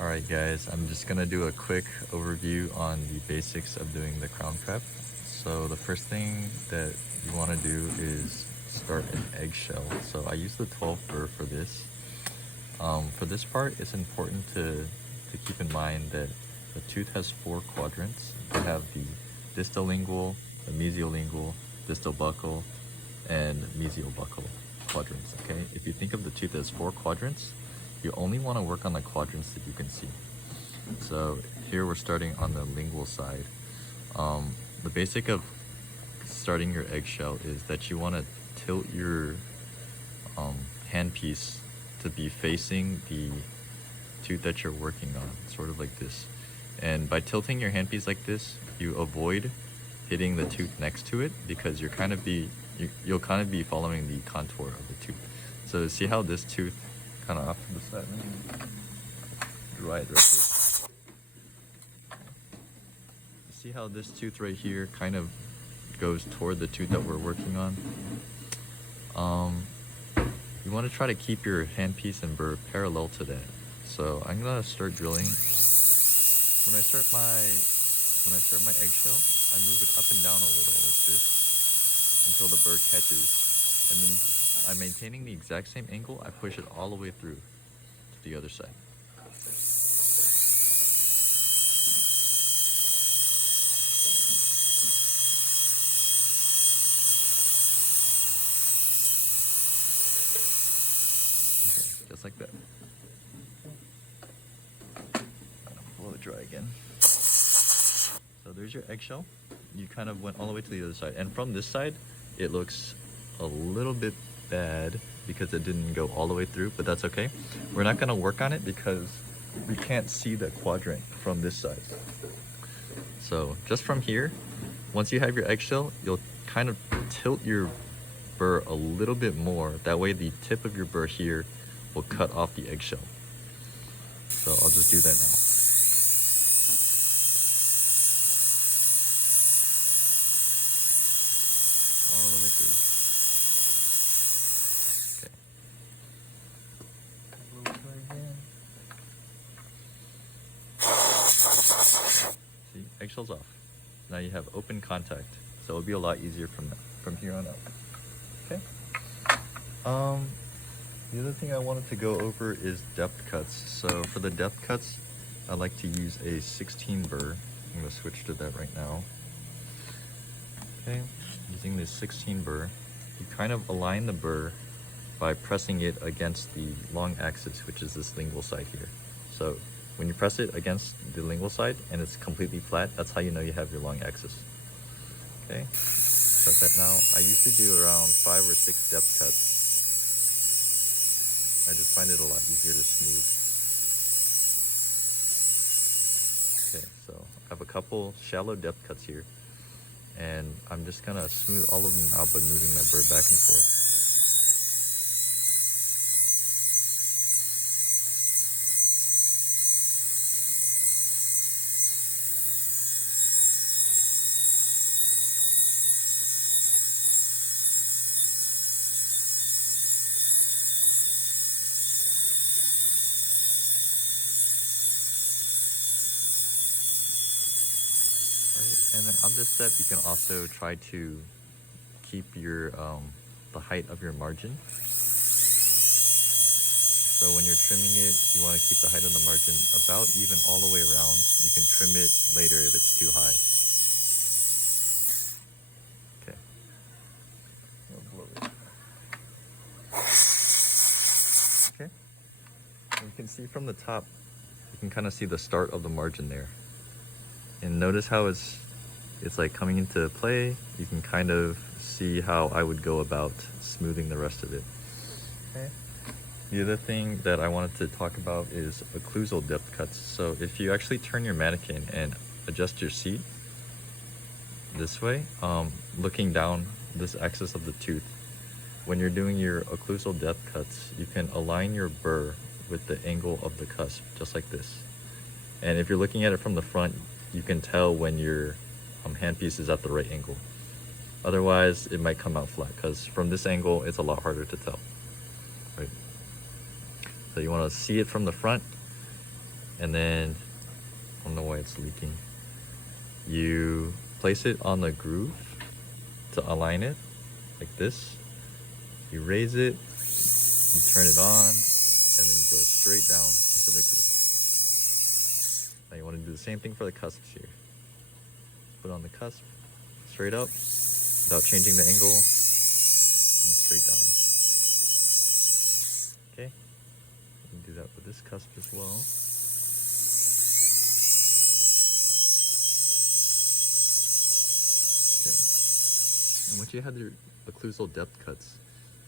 Alright guys, I'm just gonna do a quick overview on the basics of doing the crown prep. So the first thing that you want to do is start an eggshell. So I use the 12 burr for this. For this part, it's important to keep in mind that the tooth has 4 quadrants. You have the distal lingual, the mesial lingual, distal buccal, and mesial buccal quadrants, okay? If you think of the tooth as 4 quadrants, you only want to work on the quadrants that you can see. So here we're starting on the lingual side. The basic of starting your eggshell is that you want to tilt your handpiece to be facing the tooth that you're working on, sort of like this. And by tilting your handpiece like this, you avoid hitting the tooth next to it because you'll kind of be following the contour of the tooth. So see how this tooth kind of off to the side. Right here. See how this tooth right here kind of goes toward the tooth that we're working on. You want to try to keep your handpiece and burr parallel to that. So I'm gonna start drilling. When I start my eggshell, I move it up and down a little like this until the burr catches, and then I'm maintaining the exact same angle. I push it all the way through to the other side. Just like that. Blow it dry again. So there's your eggshell. You kind of went all the way to the other side. And from this side, it looks a little bit bad because it didn't go all the way through, but that's okay. We're not gonna work on it because we can't see the quadrant from this side. So just from here, once you have your eggshell, you'll kind of tilt your burr a little bit more. That way the tip of your burr here will cut off the eggshell. So I'll just do that now. All the way through. Okay. See, eggshell's off. Now you have open contact, so it'll be a lot easier from here on out. Okay. The other thing I wanted to go over is depth cuts. So for the depth cuts, I like to use a 16 burr. I'm gonna switch to that right now. Okay, using this 16 burr, you kind of align the burr by pressing it against the long axis, which is this lingual side here. So when you press it against the lingual side and it's completely flat, that's how you know you have your long axis. Okay, start that now. I usually do around 5 or 6 depth cuts. I just find it a lot easier to smooth. Okay, so I have a couple shallow depth cuts here, and I'm just gonna smooth all of them out by moving my burr back and forth. And then on this step, you can also try to keep your the height of your margin. So when you're trimming it, you want to keep the height of the margin about even all the way around. You can trim it later if it's too high. Okay. Okay. And you can see from the top, you can kind of see the start of the margin there. And notice how it's like coming into play. You can kind of see how I would go about smoothing the rest of it. Okay. The other thing that I wanted to talk about is occlusal depth cuts. So if you actually turn your mannequin and adjust your seat this way, looking down this axis of the tooth, when you're doing your occlusal depth cuts, you can align your burr with the angle of the cusp, just like this. And if you're looking at it from the front, you can tell when your handpiece is at the right angle. Otherwise, it might come out flat because from this angle, it's a lot harder to tell. Right? So you want to see it from the front and then I don't know why it's leaking. You place it on the groove to align it like this. You raise it, you turn it on, and then you go straight down into the groove. Now you want to do the same thing for the cusps here. Put on the cusp, straight up, without changing the angle, and straight down. Okay, you can do that with this cusp as well. And once you have your occlusal depth cuts,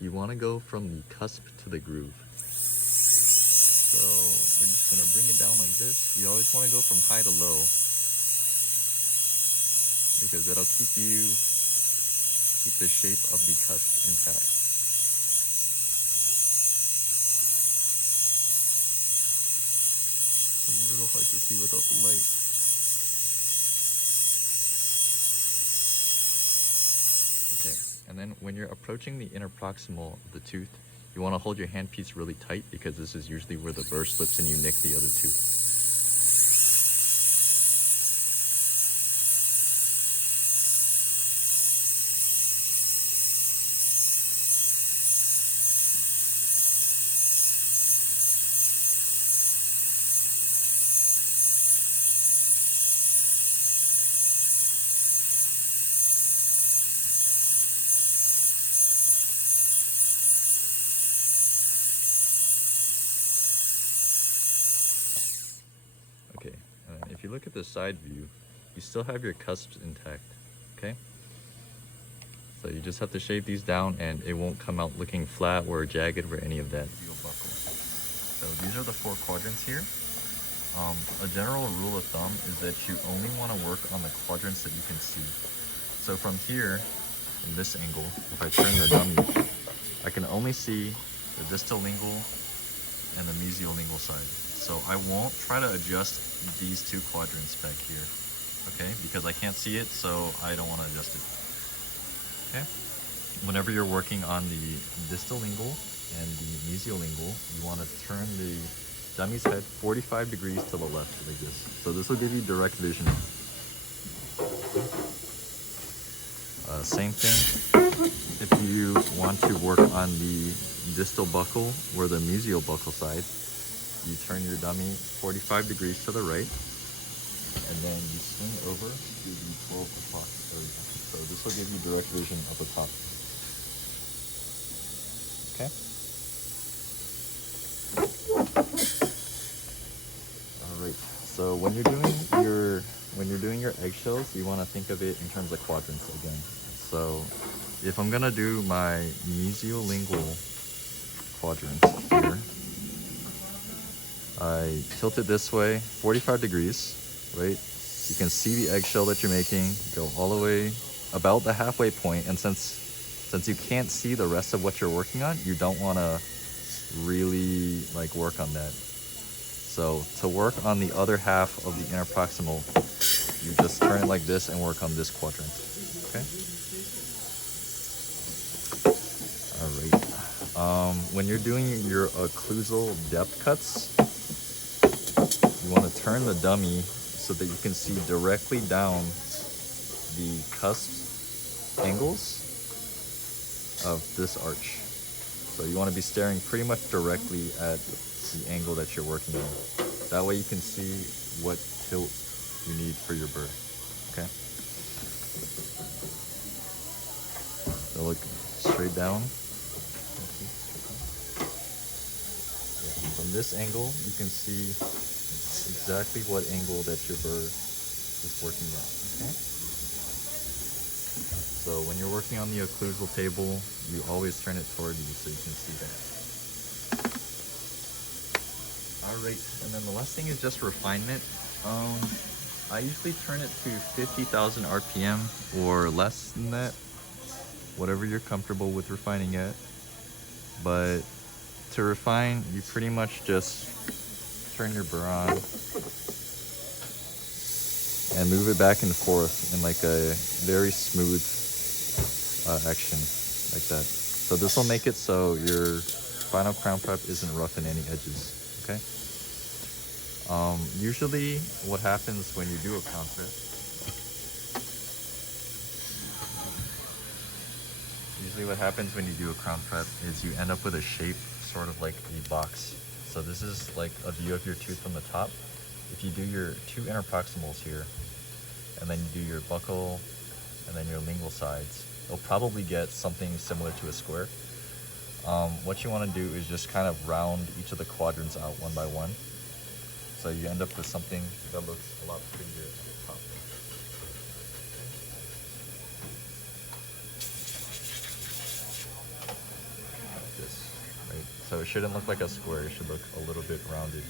you want to go from the cusp to the groove. So we're just going to bring it down like this. You always want to go from high to low, because that'll keep the shape of the cusp intact. It's a little hard to see without the light. Okay, and then when you're approaching the interproximal of the tooth, you want to hold your handpiece really tight, because this is usually where the burr slips and you nick the other tooth. Okay, if you look at the side view, you still have your cusps intact, okay? So you just have to shave these down and it won't come out looking flat or jagged or any of that. So these are the 4 quadrants here. A general rule of thumb is that you only want to work on the quadrants that you can see. So from here, in this angle, if I turn the dummy, I can only see the distal lingual and the mesiolingual side. So I won't try to adjust these 2 quadrants back here, okay? Because I can't see it, so I don't want to adjust it, okay? Whenever you're working on the distal lingual and the mesiolingual, you want to turn the dummy's head 45 degrees to the left like this. So this will give you direct vision. Same thing if you want to work on the distal buccal or the mesial buccal side. You turn your dummy 45 degrees to the right, and then you swing over to the 12 o'clock area. So this will give you direct vision at the top. Okay? Alright, so when you're doing your eggshells, you want to think of it in terms of quadrants again. So if I'm gonna do my mesiolingual quadrant here, I tilt it this way, 45 degrees, right? You can see the eggshell that you're making go all the way about the halfway point, and since you can't see the rest of what you're working on, you don't want to really like work on that. So to work on the other half of the interproximal, you just turn it like this and work on this quadrant, okay? All right. When you're doing your occlusal depth cuts, you want to turn the dummy so that you can see directly down the cusp angles of this arch. So you want to be staring pretty much directly at the angle that you're working on. That way you can see what tilt you need for your burr, okay? So look straight down. From this angle, you can see exactly what angle that your burr is working at, okay? So when you're working on the occlusal table, you always turn it toward you so you can see that. Alright, and then the last thing is just refinement. I usually turn it to 50,000 RPM or less than that, whatever you're comfortable with refining at. But to refine, you pretty much just turn your burr on and move it back and forth in like a very smooth action like that. So this will make it so your final crown prep isn't rough in any edges, okay? Usually what happens when you do a crown prep, is you end up with a shape sort of like a box. So this is like a view of your tooth from the top. If you do your two interproximals here, and then you do your buccal, and then your lingual sides, you'll probably get something similar to a square. What you want to do is just kind of round each of the quadrants out one by one. So you end up with something that looks a lot prettier at the top. Like this, right? So it shouldn't look like a square, it should look a little bit rounded.